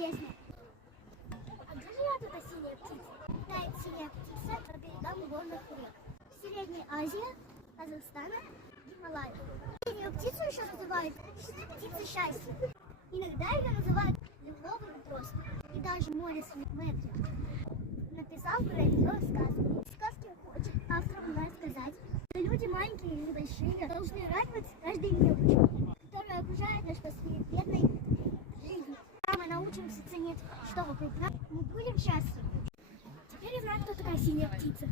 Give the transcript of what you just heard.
Песня. А где живет эта синяя птица? Летает синяя птица по берегам горных рек. Средней Азии, Казахстана, Гималая. Синюю птицу еще называют птицей счастья. Иногда ее называют лиловым тростом. И даже Морис Мэтью написал про нее сказку. В сказке хочет авторам рассказать, что люди маленькие и большие должны радоваться каждой мелочи, которая окружает наш посвет бедной жизни. Мы научимся ценить, что вокруг нас, мы будем счастливы. Теперь я знаю, кто такая синяя птица.